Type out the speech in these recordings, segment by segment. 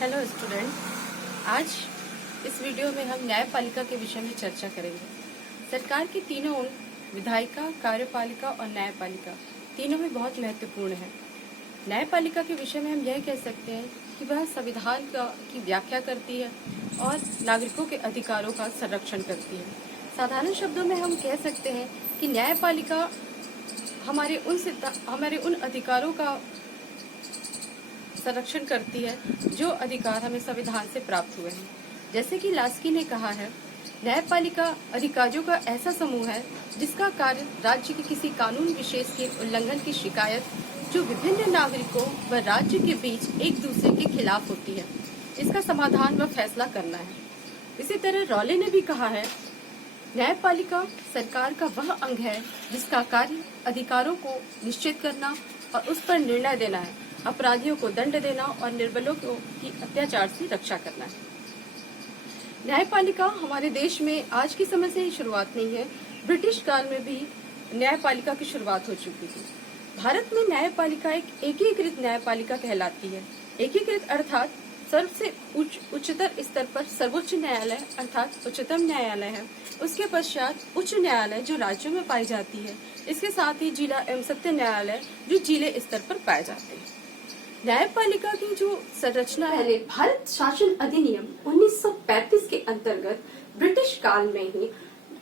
Hello student, आज इस video में हम न्यायपालिका के विषय में चर्चा करेंगे। सरकार की तीनों अंग विधायिका, कार्यपालिका और न्यायपालिका तीनों ही बहुत महत्वपूर्ण है। न्यायपालिका के विषय में हम यह कह सकते हैं कि वह संविधान की व्याख्या करती है और नागरिकों के अधिकारों का संरक्षण करती है। साधारण शब्दों में हम कह सकते हैं कि न्यायपालिका हमारे उन अधिकारों का संरक्षण करती है जो अधिकार हमें संविधान से प्राप्त हुए हैं। जैसे कि लास्की ने कहा है, न्यायपालिका अधिकारियों का ऐसा समूह है जिसका कार्य राज्य के किसी कानून विशेष के उल्लंघन की शिकायत जो विभिन्न नागरिकों व राज्य के बीच एक दूसरे के खिलाफ होती है, इसका समाधान व फैसला करना है। इसी तरह रॉले ने भी कहा है, न्यायपालिका सरकार का वह अंग है जिसका कार्य अधिकारों को निश्चित करना और उस पर निर्णय देना है, अपराधियों को दंड देना और निर्बलों की अत्याचार से रक्षा करना है। न्यायपालिका हमारे देश में आज के समय से ही शुरुआत नहीं है, ब्रिटिश काल में भी न्यायपालिका की शुरुआत हो चुकी थी। भारत में न्यायपालिका एक एकीकृत न्यायपालिका कहलाती है। एकीकृत अर्थात सबसे उच्चतर स्तर पर सर्वोच्च न्यायालय अर्थात उच्चतम न्यायालय है, उसके पश्चात उच्च न्यायालय जो राज्यों में पाई जाती है, इसके साथ ही जिला एवं सत्र न्यायालय जो जिले स्तर पर पाए जाते हैं। न्यायपालिका की जो संरचना पहले भारत शासन अधिनियम 1935 के अंतर्गत ब्रिटिश काल में ही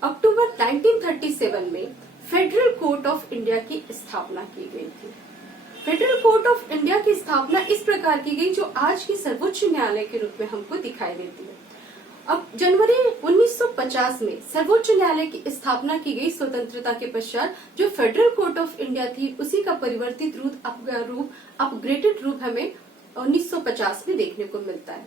अक्टूबर 1937 में फेडरल कोर्ट ऑफ इंडिया की स्थापना की गई थी। फेडरल कोर्ट ऑफ इंडिया की स्थापना इस प्रकार की गई जो आज की सर्वोच्च न्यायालय के रूप में हमको दिखाई देती है। अब जनवरी 1950 में सर्वोच्च न्यायालय की स्थापना की गई। स्वतंत्रता के पश्चात जो फेडरल कोर्ट ऑफ इंडिया थी उसी का परिवर्तित रूप अपग्रेडेड रूप हमें 1950 में देखने को मिलता है।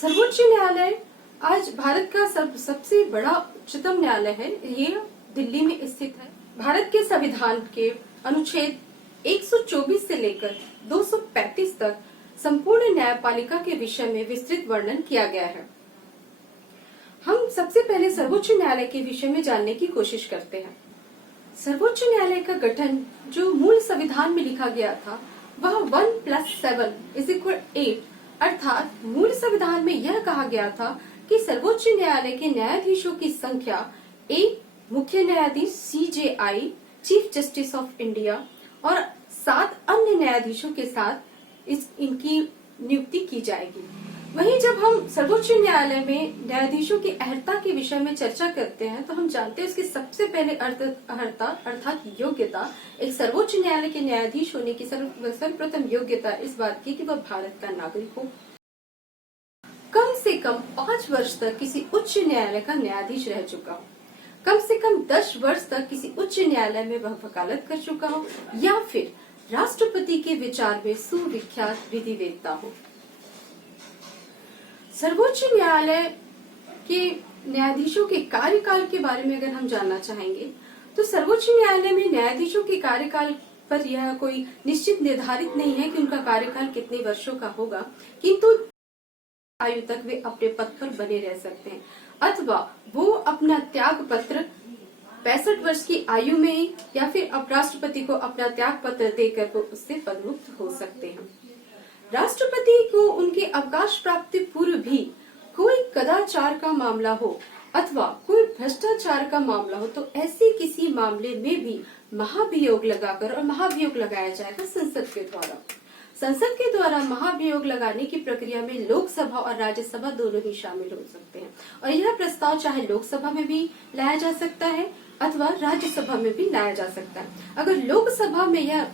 सर्वोच्च न्यायालय आज भारत का सबसे बड़ा उच्चतम न्यायालय है। ये दिल्ली में स्थित है। भारत के संविधान के अनुच्छेद 124 से लेकर 235 तक संपूर्ण न्यायपालिका के विषय में विस्तृत वर्णन किया गया है। हम सबसे पहले सर्वोच्च न्यायालय के विषय में जानने की कोशिश करते हैं। सर्वोच्च न्यायालय का गठन जो मूल संविधान में लिखा गया था वह 1+7=8 अर्थात मूल संविधान में यह कहा गया था कि सर्वोच्च न्यायालय के न्यायाधीशों की संख्या एक मुख्य न्यायाधीश CJI chief justice of India और 7 अन्य न्यायाधीशों के साथ इनकी नियुक्ति की जाएगी। वहीं जब हम सर्वोच्च न्यायालय में न्यायाधीशों की अर्हता के विषय में चर्चा करते हैं तो हम जानते हैं उसकी सबसे पहले अर्हता अर्थात योग्यता। एक सर्वोच्च न्यायालय के न्यायाधीश होने की सर्वप्रथम योग्यता इस बात की कि वह भारत का नागरिक हो, कम से कम 5 वर्ष तक किसी उच्च न्यायालय का न्यायाधीश रह चुका हो, कम से कम 10 वर्ष तक किसी उच्च न्यायालय में वह वकालत कर चुका हो या फिर राष्ट्रपति के विचार में सुविख्यात विधिवेत्ता हो। सर्वोच्च न्यायालय के न्यायाधीशों के कार्यकाल के बारे में अगर हम जानना चाहेंगे तो सर्वोच्च न्यायालय में न्यायाधीशों के कार्यकाल पर यह कोई निश्चित निर्धारित नहीं है कि उनका कार्यकाल कितने वर्षों का होगा, किंतु आयु तक वे अपने पद पर बने रह सकते हैं अथवा वो अपना त्याग पत्र 65 वर्ष की आयु में या फिर राष्ट्रपति को अपना त्याग पत्र देकर वो उससे पदमुक्त हो सकते हैं। राष्ट्रपति को उनके अवकाश प्राप्ति पूर्व भी कोई कदाचार का मामला हो अथवा कोई भ्रष्टाचार का मामला हो तो ऐसे किसी मामले में भी महाभियोग लगाकर और महाभियोग लगाया जाएगा संसद के द्वारा। संसद के द्वारा महाभियोग लगाने की प्रक्रिया में लोकसभा और राज्यसभा दोनों ही शामिल हो सकते हैं और यह प्रस्ताव चाहे लोकसभा में भी लाया जा सकता है अथवा राज्यसभा में भी लाया जा सकता है। अगर लोकसभा में यह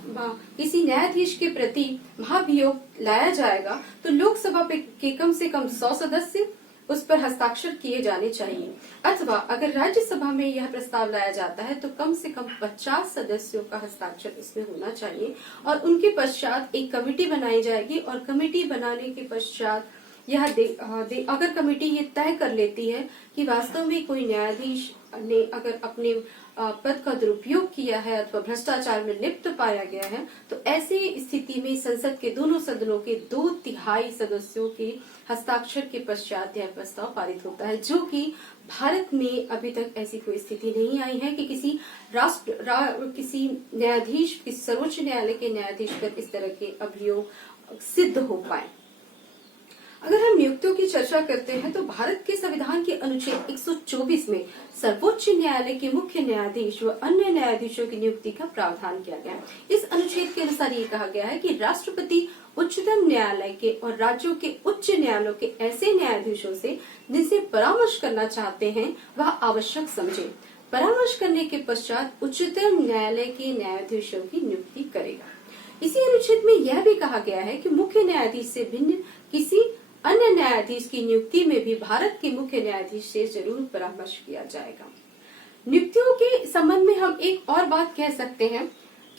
किसी न्यायाधीश के प्रति महाभियोग लाया जाएगा तो लोकसभा के कम से कम 100 सदस्य उस पर हस्ताक्षर किए जाने चाहिए अथवा अगर राज्यसभा में यह प्रस्ताव लाया जाता है तो कम से कम 50 सदस्यों का हस्ताक्षर इसमें होना चाहिए और उनके पश्चात एक कमेटी बनाई जाएगी और कमेटी बनाने के पश्चात यह अगर कमेटी ये तय कर लेती है कि वास्तव में कोई न्यायाधीश ने अगर अपने पद का दुरुपयोग किया है अथवा भ्रष्टाचार में लिप्त पाया गया है तो ऐसी स्थिति में संसद के दोनों सदनों के 2/3 सदस्यों के हस्ताक्षर के पश्चात यह प्रस्ताव पारित होता है, जो कि भारत में अभी तक ऐसी कोई स्थिति नहीं आई है कि किसी किसी न्यायाधीश, किसी सर्वोच्च न्यायालय के न्यायाधीश पर इस तरह के अभियोग सिद्ध हो पाए। अगर हम नियुक्तियों की चर्चा करते हैं तो भारत के संविधान के अनुच्छेद 124 में सर्वोच्च न्यायालय के मुख्य न्यायाधीश व अन्य न्यायाधीशों की नियुक्ति का प्रावधान किया गया है। इस अनुच्छेद के अनुसार ये कहा गया है कि राष्ट्रपति उच्चतम न्यायालय के और राज्यों के उच्च न्यायालयों के ऐसे न्यायाधीशों से जिनसे परामर्श करना चाहते हैं वह आवश्यक समझे, परामर्श करने के पश्चात उच्चतम न्यायालय के न्यायाधीशों की नियुक्ति करेगा। इसी अनुच्छेद में यह भी कहा गया है कि मुख्य न्यायाधीश से भिन्न किसी अन्य न्यायाधीश की नियुक्ति में भी भारत के मुख्य न्यायाधीश से जरूर परामर्श किया जाएगा। नियुक्तियों के संबंध में हम एक और बात कह सकते हैं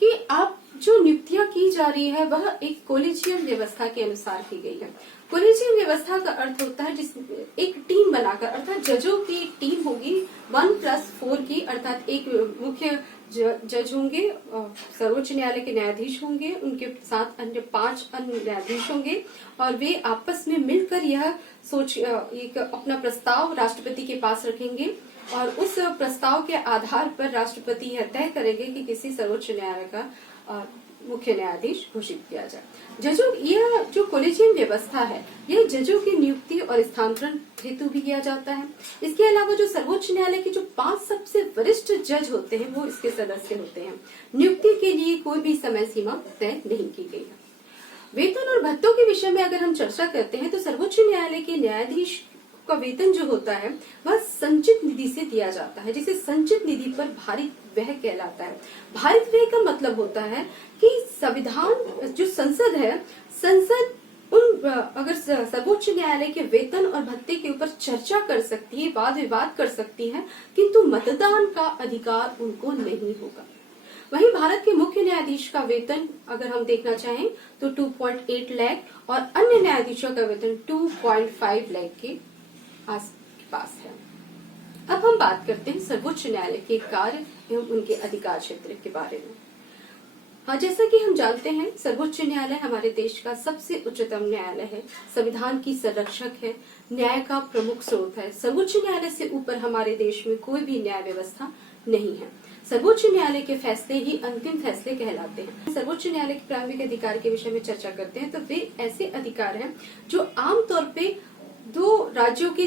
कि आप जो नियुक्तियां की जा रही है वह एक कोलिजियम व्यवस्था के अनुसार की गई है। कोलिजियम व्यवस्था का अर्थ होता है जिस एक टीम बनाकर, अर्थात जजों की एक टीम होगी 1+4 की, अर्थात एक मुख्य जज होंगे, सर्वोच्च न्यायालय के न्यायाधीश होंगे, उनके साथ अन्य 5 अन्य न्यायाधीश होंगे और वे आपस में मिलकर यह एक अपना प्रस्ताव राष्ट्रपति के पास रखेंगे और उस प्रस्ताव के आधार पर राष्ट्रपति यह तय करेंगे कि किसी सर्वोच्च न्यायालय का मुख्य न्यायाधीश घोषित किया जाए। जजों यह जो कोलिजियम व्यवस्था है यह जजों की नियुक्ति और स्थानांतरण हेतु भी किया जाता है। इसके अलावा जो सर्वोच्च न्यायालय के जो 5 सबसे वरिष्ठ जज होते हैं वो इसके सदस्य होते हैं। नियुक्ति के लिए कोई भी समय सीमा तय नहीं की गई है। वेतन और भत्तों के विषय में अगर हम चर्चा करते हैं तो सर्वोच्च न्यायालय के न्यायाधीश का वेतन जो होता है वह संचित निधि से दिया जाता है, जिसे संचित निधि पर भारित व्यय कहलाता है। भारित व्यय का मतलब होता है कि संविधान जो संसद है, संसद अगर सर्वोच्च न्यायालय के वेतन और भत्ते के ऊपर चर्चा कर सकती है, वाद विवाद कर सकती है, किंतु मतदान का अधिकार उनको नहीं होगा। वहीं भारत के मुख्य न्यायाधीश का वेतन अगर हम देखना चाहें तो 2.8 लाख और अन्य न्यायाधीशों का वेतन 2.5 लाख के आस पास है। अब हम बात करते हैं सर्वोच्च न्यायालय के कार्य एवं उनके अधिकार क्षेत्र के बारे में। हाँ, जैसा कि हम जानते हैं सर्वोच्च न्यायालय हमारे देश का सबसे उच्चतम न्यायालय है, संविधान की संरक्षक है, न्याय का प्रमुख स्रोत है। सर्वोच्च न्यायालय से ऊपर हमारे देश में कोई भी न्याय व्यवस्था नहीं है। सर्वोच्च न्यायालय के फैसले ही अंतिम फैसले कहलाते हैं। सर्वोच्च न्यायालय के प्रारंभिक अधिकार के विषय में चर्चा करते हैं तो वे ऐसे अधिकार हैं जो आमतौर पे 2 राज्यों के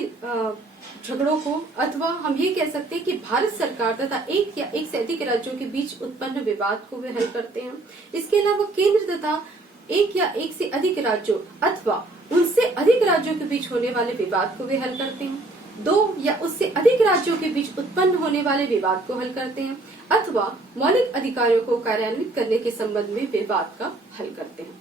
झगड़ों को, अथवा हम ये कह सकते हैं कि भारत सरकार तथा एक या एक से अधिक राज्यों के बीच उत्पन्न विवाद को वे हल करते हैं। इसके अलावा केंद्र तथा एक या एक से अधिक राज्यों अथवा उनसे अधिक राज्यों के बीच होने वाले विवाद को वे हल करते हैं। 2 या उससे अधिक राज्यों के बीच उत्पन्न होने वाले विवाद को हल करते हैं अथवा मौलिक अधिकारों को कार्यान्वित करने के संबंध में विवाद का हल करते हैं।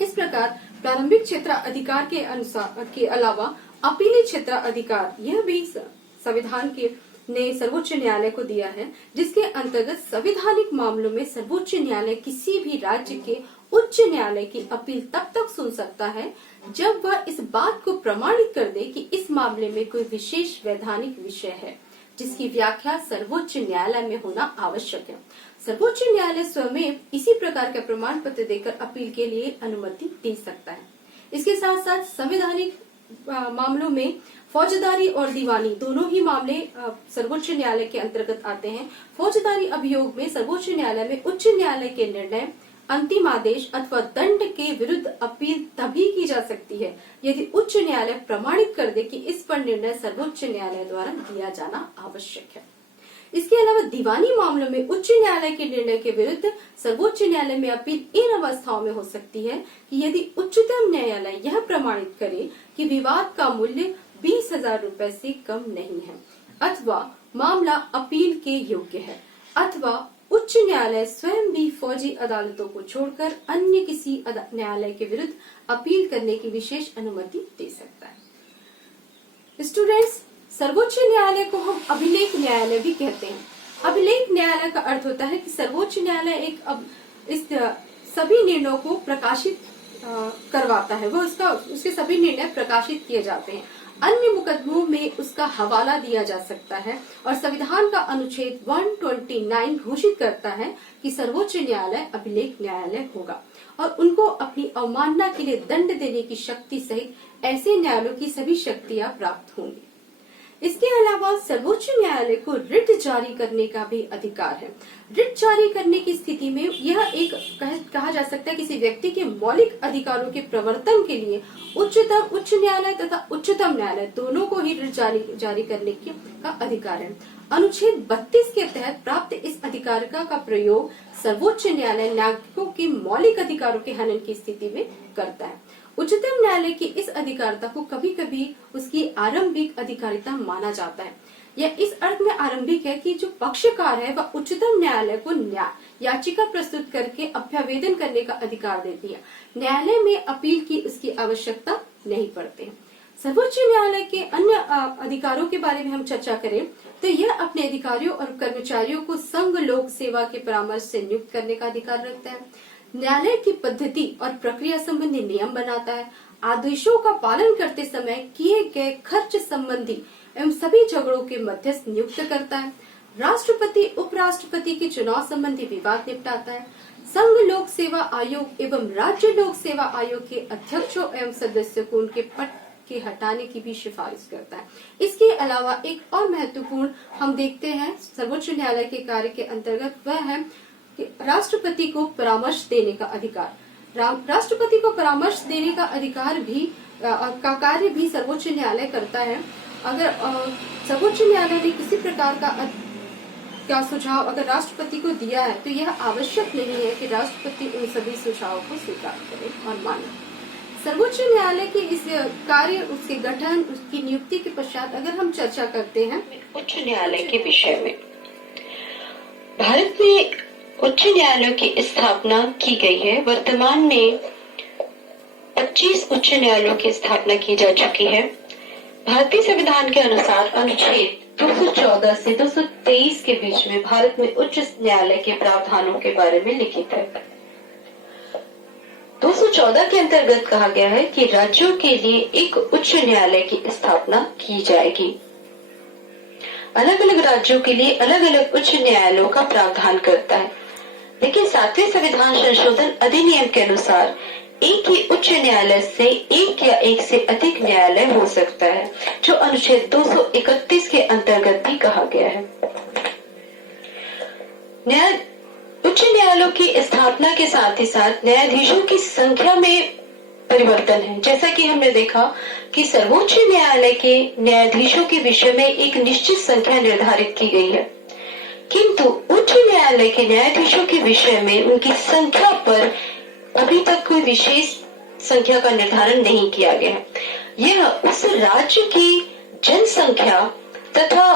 इस प्रकार प्रारंभिक क्षेत्र अधिकार के अनुसार के अलावा अपीली क्षेत्र अधिकार यह भी संविधान के ने सर्वोच्च न्यायालय को दिया है, जिसके अंतर्गत संवैधानिक मामलों में सर्वोच्च न्यायालय किसी भी राज्य के उच्च न्यायालय की अपील तब तक सुन सकता है जब वह इस बात को प्रमाणित कर दे कि इस मामले में कोई विशेष वैधानिक विषय है जिसकी व्याख्या सर्वोच्च न्यायालय में होना आवश्यक है। सर्वोच्च न्यायालय स्वयं इसी प्रकार का प्रमाण पत्र देकर अपील के लिए अनुमति दे सकता है। इसके साथ साथ संवैधानिक मामलों में फौजदारी और दीवानी दोनों ही मामले सर्वोच्च न्यायालय के अंतर्गत आते हैं। फौजदारी अभियोग में सर्वोच्च न्यायालय में उच्च न्यायालय के निर्णय, अंतिम आदेश अथवा दंड के विरुद्ध अपील तभी की जा सकती है यदि उच्च न्यायालय प्रमाणित कर दे कि इस पर निर्णय सर्वोच्च न्यायालय द्वारा दिया जाना आवश्यक है। इसके अलावा दीवानी मामलों में उच्च न्यायालय के निर्णय के विरुद्ध सर्वोच्च न्यायालय में अपील इन अवस्थाओं में हो सकती है कि यदि उच्चतम न्यायालय यह प्रमाणित करे कि विवाद का मूल्य 20,000 रुपए से कम नहीं है अथवा मामला अपील के योग्य है अथवा उच्च न्यायालय स्वयं भी फौजी अदालतों को छोड़कर अन्य किसी न्यायालय के विरुद्ध अपील करने की विशेष अनुमति दे सकता है। स्टूडेंट्स, सर्वोच्च न्यायालय को हम अभिलेख न्यायालय भी कहते हैं। अभिलेख न्यायालय का अर्थ होता है कि सर्वोच्च न्यायालय इस सभी निर्णयों को प्रकाशित करवाता है, वो उसके सभी निर्णय प्रकाशित किए जाते हैं। अन्य मुकदमों में उसका हवाला दिया जा सकता है और संविधान का अनुच्छेद 129 घोषित करता है कि सर्वोच्च न्यायालय अभिलेख न्यायालय होगा और उनको अपनी अवमानना के लिए दंड देने की शक्ति सहित ऐसे न्यायालयों की सभी शक्तियां प्राप्त होंगी। इसके अलावा सर्वोच्च न्यायालय को रिट जारी करने का भी अधिकार है। रिट जारी करने की स्थिति में यह एक कहा जा सकता है किसी व्यक्ति के मौलिक अधिकारों के प्रवर्तन के लिए उच्च न्यायालय तथा उच्चतम न्यायालय दोनों को ही रिट जारी करने का अधिकार है। अनुच्छेद 32 के तहत प्राप्त इस अधिकार का प्रयोग सर्वोच्च न्यायालय नागरिकों के मौलिक अधिकारों के हनन की स्थिति में करता है। उच्चतम न्यायालय की इस अधिकारिता को कभी कभी उसकी आरंभिक अधिकारिता माना जाता है। यह इस अर्थ में आरंभिक है कि जो पक्षकार है वह उच्चतम न्यायालय को याचिका प्रस्तुत करके अभ्यावेदन करने का अधिकार देती है। न्यायालय में अपील की उसकी आवश्यकता नहीं पड़ती है। सर्वोच्च न्यायालय के अन्य अधिकारों के बारे में हम चर्चा करें तो यह अपने अधिकारियों और कर्मचारियों को संघ लोक सेवा के परामर्श से नियुक्त करने का अधिकार रखता है। न्यायालय की पद्धति और प्रक्रिया संबंधी नियम बनाता है। आदेशों का पालन करते समय किए गए खर्च संबंधी एवं सभी झगड़ों के मध्यस्थ नियुक्त करता है। राष्ट्रपति उपराष्ट्रपति के चुनाव संबंधी विवाद निपटाता है। संघ लोक सेवा आयोग एवं राज्य लोक सेवा आयोग के अध्यक्षों एवं सदस्यों को उनके पद के हटाने की भी सिफारिश करता है। इसके अलावा एक और महत्वपूर्ण हम देखते हैं सर्वोच्च न्यायालय के कार्य के अंतर्गत, वह है कि राष्ट्रपति को परामर्श देने का अधिकार। राष्ट्रपति को परामर्श देने का अधिकार भी का कार्य भी सर्वोच्च न्यायालय करता है। अगर सर्वोच्च न्यायालय ने किसी प्रकार का सुझाव अगर राष्ट्रपति को दिया है तो यह आवश्यक नहीं है कि राष्ट्रपति उन सभी सुझावों को स्वीकार करे और माने। सर्वोच्च न्यायालय के इस कार्य, उसके गठन, उसकी नियुक्ति के पश्चात अगर हम चर्चा करते हैं उच्च न्यायालय के विषय में, भारत में उच्च न्यायालयों की स्थापना की गई है। वर्तमान में 25 उच्च न्यायालयों की स्थापना की जा चुकी है। भारतीय संविधान के अनुसार अनुच्छेद 214 से 223 के बीच में भारत में उच्च न्यायालय के प्रावधानों के बारे में लिखित है। 214 के अंतर्गत कहा गया है कि राज्यों के लिए एक उच्च न्यायालय की स्थापना की जाएगी। अलग अलग राज्यों के लिए अलग अलग उच्च न्यायालयों का प्रावधान करता है, लेकिन 7वें संविधान संशोधन अधिनियम के अनुसार एक ही उच्च न्यायालय से एक या एक से अधिक न्यायालय हो सकता है, जो अनुच्छेद 231 के अंतर्गत भी कहा गया है। उच्च न्यायालयों की स्थापना के साथ ही साथ न्यायाधीशों की संख्या में परिवर्तन है। जैसा कि हमने देखा कि सर्वोच्च न्यायालय के न्यायाधीशों के विषय में एक निश्चित संख्या निर्धारित की गई है, किंतु उच्च न्यायालय के न्यायाधीशों के विषय में उनकी संख्या पर अभी तक कोई विशेष संख्या का निर्धारण नहीं किया गया है। यह उस राज्य की जनसंख्या तथा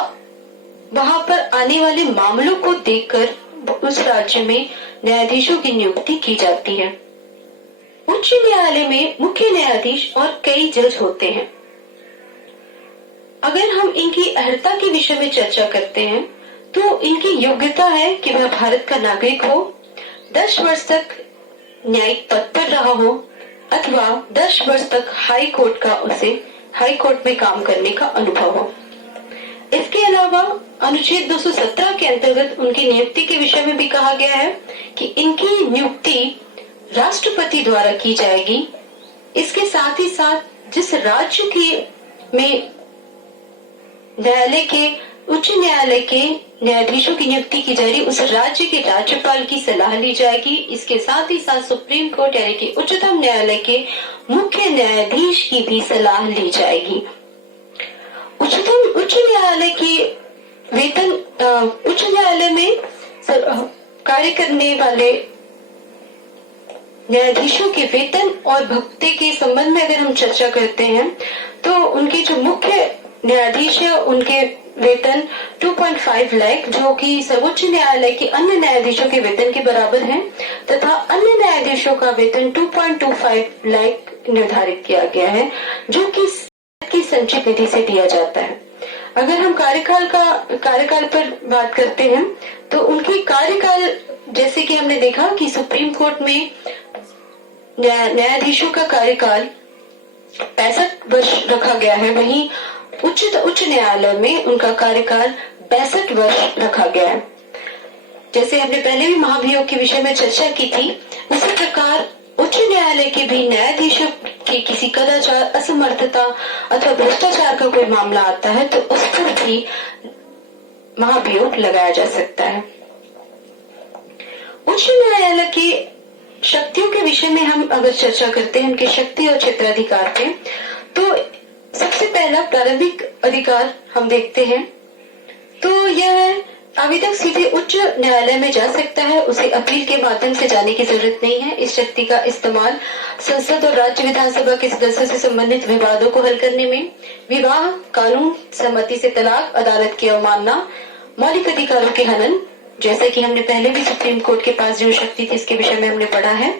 वहां पर आने वाले मामलों को देखकर उस राज्य में न्यायाधीशों की नियुक्ति की जाती है। उच्च न्यायालय में मुख्य न्यायाधीश और कई जज होते हैं। अगर हम इनकी अर्हता के विषय में चर्चा करते हैं तो इनकी योग्यता है कि वह भारत का नागरिक हो, 10 वर्ष तक न्यायिक पद पर रहा हो अथवा 10 वर्ष तक हाई कोर्ट में काम करने का अनुभव हो। इसके अलावा अनुच्छेद 217 के अंतर्गत उनकी नियुक्ति के विषय में भी कहा गया है कि इनकी नियुक्ति राष्ट्रपति द्वारा की जाएगी। इसके साथ ही साथ जिस राज्य में उच्च न्यायालय के न्यायाधीशों की नियुक्ति की जा रही, उस राज्य के राज्यपाल की सलाह ली जाएगी। इसके साथ ही साथ सुप्रीम कोर्ट यानी कि उच्चतम न्यायालय के मुख्य न्यायाधीश की भी सलाह ली जाएगी। उच्च न्यायालय की वेतन, उच्च न्यायालय में कार्य करने वाले न्यायाधीशों के वेतन और भत्ते के संबंध में अगर हम चर्चा करते हैं तो उनके जो मुख्य न्यायाधीश है उनके वेतन 2.5 लाख, जो कि सर्वोच्च न्यायालय के अन्य न्यायाधीशों के वेतन के बराबर है, तथा अन्य न्यायाधीशों का वेतन 2.25 लाख निर्धारित किया गया है, जो कि संचित निधि से दिया जाता है। अगर हम कार्यकाल पर बात करते हैं तो उनकी कार्यकाल, जैसे कि हमने देखा कि सुप्रीम कोर्ट में न्यायाधीशों का कार्यकाल 65 वर्ष रखा गया है, वहीं उच्च न्यायालय में उनका कार्यकाल 62 वर्ष रखा गया है। जैसे हमने पहले भी महाभियोग के विषय में चर्चा की थी, उसी प्रकार उच्च न्यायालय के भी न्यायाधीशों कि किसी कदाचार, असमर्थता अथवा भ्रष्टाचार का कोई मामला आता है तो उस पर भी महाभियोग लगाया जा सकता है। उच्च न्यायालय की शक्तियों के विषय में हम अगर चर्चा करते हैं, उनके शक्ति और क्षेत्राधिकार पे, तो सबसे पहला प्रारंभिक अधिकार हम देखते हैं तो यह आवेदक सीधे उच्च न्यायालय में जा सकता है, उसे अपील के माध्यम से जाने की जरूरत नहीं है। इस शक्ति का इस्तेमाल संसद और राज्य विधानसभा के सदस्यों से संबंधित विवादों को हल करने में, विवाह, कानून, सहमति से तलाक, अदालत की अवमानना, मौलिक अधिकारों के हनन, जैसे कि हमने पहले भी सुप्रीम कोर्ट के पास जो शक्ति थी इसके विषय में हमने पढ़ा है।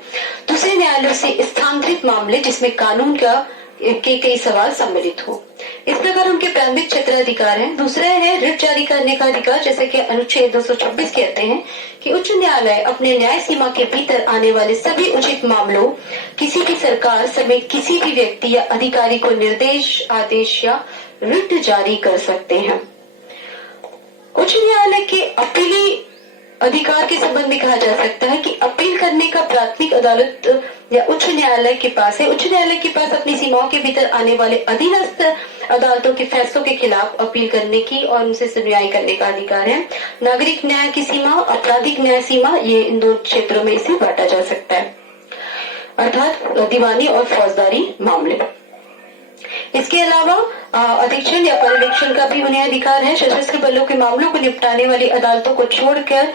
दूसरे न्यायालयों से स्थानांतरित मामले जिसमें कानून के कई सवाल सम्मिलित हो। इस प्रकार उनके प्रारंभिक क्षेत्राधिकार हैं। दूसरा है रिट जारी करने का अधिकार, जैसे कि अनुच्छेद 226 कहते हैं कि उच्च न्यायालय अपने न्याय सीमा के भीतर आने वाले सभी उचित मामलों, किसी भी सरकार समेत किसी भी व्यक्ति या अधिकारी को निर्देश, आदेश या रिट जारी कर सकते हैं। उच्च न्यायालय के अपीली अधिकार के संबंध में कहा जा सकता है कि अपील करने का प्राथमिक अदालत या उच्च न्यायालय के पास है। उच्च न्यायालय के पास अपनी सीमाओं के भीतर आने वाले अधीनस्थ अदालतों के फैसलों के खिलाफ अपील करने की और उनसे सुनवाई करने का अधिकार है। नागरिक न्याय की सीमा, आपराधिक न्याय सीमा, ये इन दो क्षेत्रों में इसे बांटा जा सकता है, अर्थात दीवानी और फौजदारी मामले। इसके अलावा अधीक्षण या पर्यवेक्षण का भी उन्हें अधिकार है। सशस्त्र बलों के मामलों को निपटाने वाली अदालतों को छोड़कर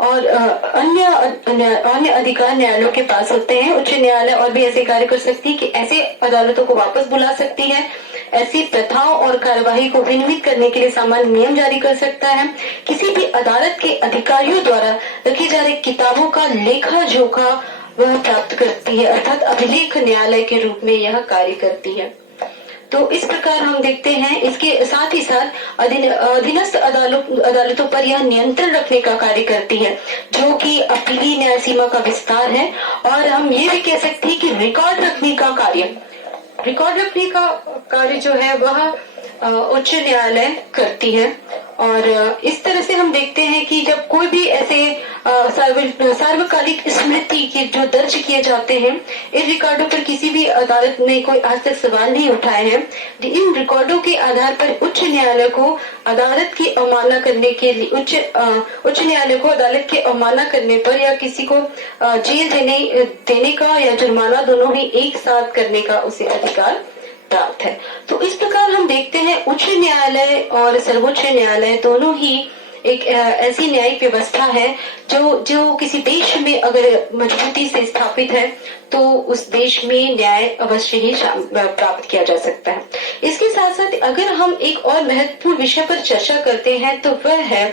और अन्य अधिकार न्यायालयों के पास होते हैं। उच्च न्यायालय और भी ऐसे कार्य कर सकती है कि ऐसे अदालतों को वापस बुला सकती है, ऐसी प्रथाओं और कार्यवाही को विनियमित करने के लिए सामान्य नियम जारी कर सकता है। किसी भी अदालत के अधिकारियों द्वारा रखी जा रही किताबों का लेखा जोखा वह प्राप्त करती है, अर्थात अभिलेख न्यायालय के रूप में यह कार्य करती है। तो इस प्रकार हम देखते हैं। इसके साथ ही साथ अधीनस्थ अदालतों पर यह नियंत्रण रखने का कार्य करती है, जो कि अपीली न्याय सीमा का विस्तार है। और हम ये भी कह सकते हैं कि रिकॉर्ड रखने का कार्य जो है वह उच्च न्यायालय करती है। और इस तरह से हम देखते हैं कि जब कोई भी ऐसे सार्वकालिक स्मृति के जो दर्ज किए जाते हैं, इन रिकॉर्डों पर किसी भी अदालत ने कोई आज तक सवाल नहीं उठाए हैं। इन रिकॉर्डों के आधार पर उच्च न्यायालय को अदालत की अवमानना करने के लिए उच्च न्यायालय को अदालत की अवमानना करने पर या किसी को जेल देने का या जुर्माना दोनों ही एक साथ करने का उसे अधिकार प्राप्त है। तो इस प्रकार हम देखते हैं उच्च न्यायालय और सर्वोच्च न्यायालय दोनों ही एक ऐसी न्यायिक व्यवस्था है जो किसी देश में अगर मजबूती से स्थापित है तो उस देश में न्याय अवश्य ही प्राप्त किया जा सकता है। इसके साथ साथ अगर हम एक और महत्वपूर्ण विषय पर चर्चा करते हैं तो वह है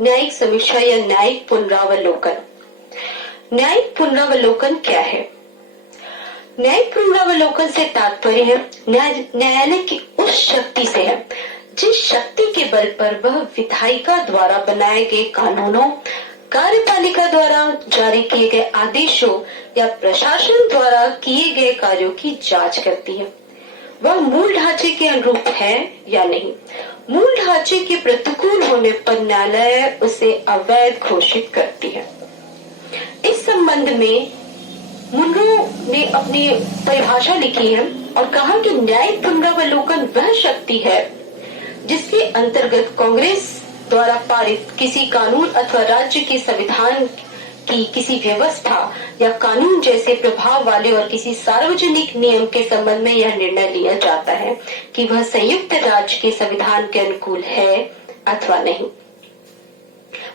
न्यायिक समीक्षा या न्यायिक पुनरावलोकन। न्यायिक पुनरावलोकन क्या है? न्यायिक पुनरावलोकन से तात्पर्य है न्यायालय की उस शक्ति से है जिस शक्ति के बल पर वह विधायिका द्वारा बनाए गए कानूनों, कार्यपालिका द्वारा जारी किए गए आदेशों या प्रशासन द्वारा किए गए कार्यों की जांच करती है। वह मूल ढांचे के अनुरूप है या नहीं। मूल ढांचे के प्रतिकूल होने पर न्यायालय उसे अवैध घोषित करती है। इस संबंध में मुनरो ने अपनी परिभाषा लिखी है और कहा कि न्यायिक पुनरावलोकन वह शक्ति है जिसके अंतर्गत कांग्रेस द्वारा पारित किसी कानून अथवा राज्य के संविधान की किसी व्यवस्था या कानून जैसे प्रभाव वाले और किसी सार्वजनिक नियम के संबंध में यह निर्णय लिया जाता है कि वह संयुक्त राज्य के संविधान के अनुकूल है अथवा नहीं।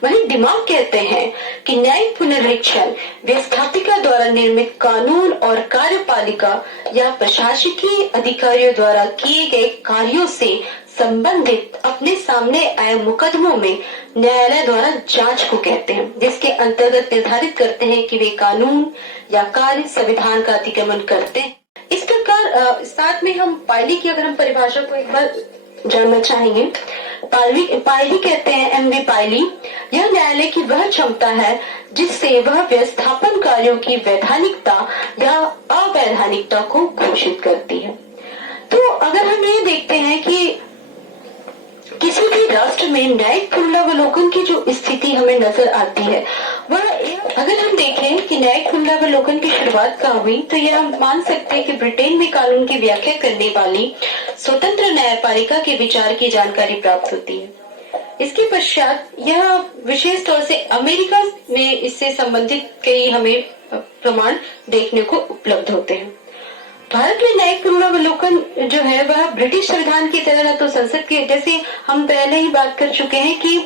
वहीं दिमाग कहते हैं कि न्यायिक पुनरीक्षण व्यवस्थापिका द्वारा निर्मित कानून और कार्यपालिका या प्रशासकीय अधिकारियों द्वारा किए गए कार्यों से संबंधित अपने सामने आए मुकदमों में न्यायालय द्वारा जांच को कहते हैं, जिसके अंतर्गत निर्धारित करते हैं कि वे कानून या कार्य संविधान का अतिक्रमण करते हैं। इस प्रकार साथ में हम पायली की अगर हम परिभाषा को एक बार जानना चाहेंगे। पायली कहते हैं एमवी पायली, यह न्यायालय की वह क्षमता है जिससे वह व्यवस्थापन कार्यों की वैधानिकता या अवैधानिकता को घोषित करती है। तो अगर हम ये देखते हैं कि किसी भी राष्ट्र में न्यायिक पुनरावलोकन की जो स्थिति हमें नजर आती है वह अगर हम देखें कि न्यायिक पुनरावलोकन की शुरुआत कहाँ हुई तो यह हम मान सकते हैं कि ब्रिटेन में कानून की व्याख्या करने वाली स्वतंत्र न्यायपालिका के विचार की जानकारी प्राप्त होती है। इसके पश्चात यह विशेष तौर से अमेरिका में इससे संबंधित कई हमें प्रमाण देखने को उपलब्ध होते हैं। भारत में न्यायिक पुनरावलोकन जो है वह ब्रिटिश संविधान की तरह, तो संसद के जैसे हम पहले ही बात कर चुके हैं कि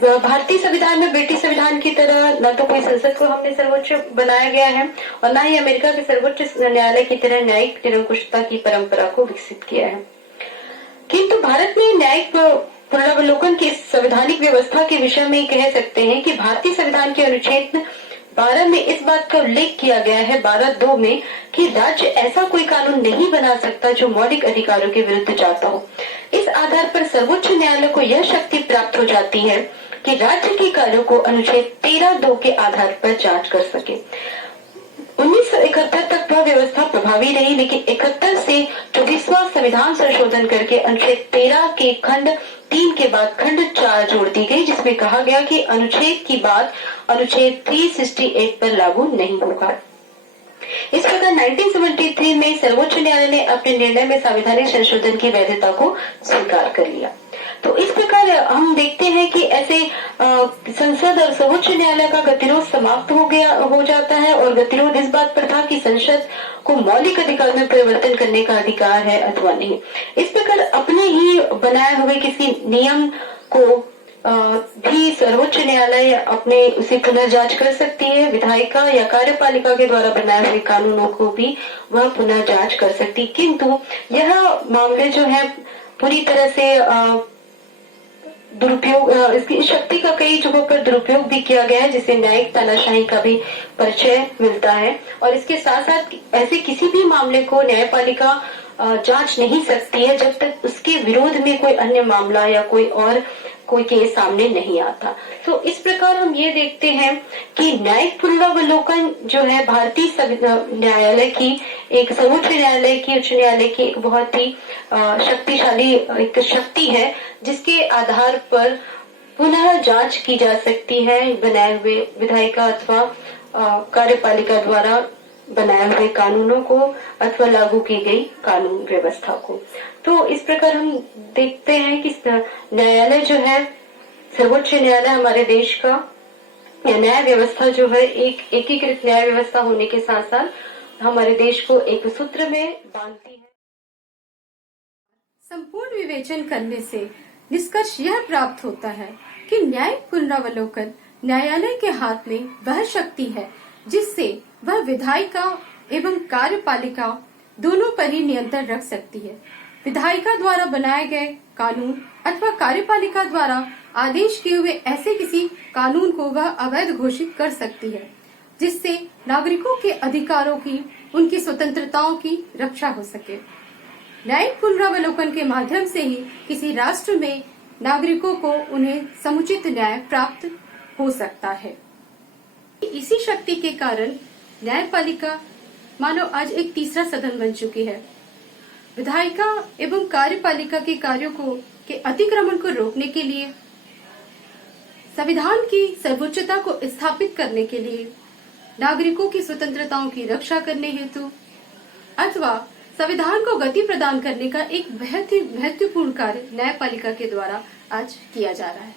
भारतीय संविधान में ब्रिटिश संविधान की तरह न तो कोई संसद को हमने सर्वोच्च बनाया गया है और न ही अमेरिका के सर्वोच्च न्यायालय की तरह न्यायिक निरंकुशता की परंपरा को विकसित किया है। किंतु भारत में न्यायिक पुनरावलोकन की संवैधानिक व्यवस्था के विषय में कह सकते हैं कि भारतीय संविधान के अनुच्छेद 12 में इस बात का उल्लेख किया गया है 12(2) में कि राज्य ऐसा कोई कानून नहीं बना सकता जो मौलिक अधिकारों के विरुद्ध जाता हो। इस आधार पर सर्वोच्च न्यायालय को यह शक्ति प्राप्त हो जाती है कि राज्य के कार्यों को अनुच्छेद 13(2) के आधार पर जांच कर सके। 1971 तक वह व्यवस्था प्रभावी रही, लेकिन 71 से 24वां संविधान संशोधन करके अनुच्छेद 13 के खंड 3 के बाद खंड 4 जोड़ दी गई, जिसमें कहा गया कि अनुच्छेद की बात अनुच्छेद 368 पर लागू नहीं होगा। इस प्रकार 1973 में सर्वोच्च न्यायालय ने अपने निर्णय में संवैधानिक संशोधन की वैधता को स्वीकार कर लिया। तो इस प्रकार हम देखते हैं कि ऐसे संसद और सर्वोच्च न्यायालय का गतिरोध समाप्त हो जाता है और गतिरोध इस बात पर था कि संसद को मौलिक अधिकार में परिवर्तन करने का अधिकार है अथवा नहीं। इस प्रकार अपने ही बनाए हुए किसी नियम को भी सर्वोच्च न्यायालय अपने उसे पुनर्जांच कर सकती है। विधायिका या कार्यपालिका के द्वारा बनाए हुए कानूनों को भी वह पुनर्जांच कर सकती, किंतु यह मामले जो है पूरी तरह से दुरुपयोग, इसकी शक्ति का कई जगहों पर दुरुपयोग भी किया गया है, जिससे न्यायिक तानाशाही का भी परिचय मिलता है। और इसके साथ साथ ऐसे किसी भी मामले को न्यायपालिका जांच नहीं सकती है जब तक उसके विरोध में कोई अन्य मामला या कोई केस सामने नहीं आता। तो इस प्रकार हम ये देखते हैं कि न्यायिक पुनरावलोकन जो है भारतीय न्यायालय की, एक सर्वोच्च न्यायालय की, उच्च न्यायालय की एक बहुत ही शक्तिशाली एक शक्ति है, जिसके आधार पर पुनः जांच की जा सकती है बनाए हुए विधायिका अथवा कार्यपालिका द्वारा बनाए हुए कानूनों को अथवा लागू की गई कानून व्यवस्था को। तो इस प्रकार हम देखते हैं कि न्यायालय जो है, सर्वोच्च न्यायालय हमारे देश का न्याय व्यवस्था जो है एक एकीकृत न्याय व्यवस्था होने के साथ साथ हमारे देश को एक सूत्र में बांधती है। संपूर्ण विवेचन करने से निष्कर्ष यह प्राप्त होता है कि न्यायिक पुनरावलोकन न्यायालय के हाथ में वह शक्ति है जिससे वह विधायिका एवं कार्यपालिका दोनों पर ही नियंत्रण रख सकती है। विधायिका द्वारा बनाए गए कानून अथवा कार्यपालिका द्वारा आदेश किए हुए ऐसे किसी कानून को वह अवैध घोषित कर सकती है, जिससे नागरिकों के अधिकारों की, उनकी स्वतंत्रताओं की रक्षा हो सके। न्यायिक पुनरावलोकन के माध्यम से ही किसी राष्ट्र में नागरिकों को उन्हें समुचित न्याय प्राप्त हो सकता है। इसी शक्ति के कारण न्यायपालिका मानो आज एक तीसरा सदन बन चुकी है। विधायिका एवं कार्यपालिका के कार्यों के अतिक्रमण को रोकने के लिए, संविधान की सर्वोच्चता को स्थापित करने के लिए, नागरिकों की स्वतंत्रताओं की रक्षा करने हेतु अथवा संविधान को गति प्रदान करने का एक बहुत ही महत्वपूर्ण कार्य न्यायपालिका के द्वारा आज किया जा रहा है।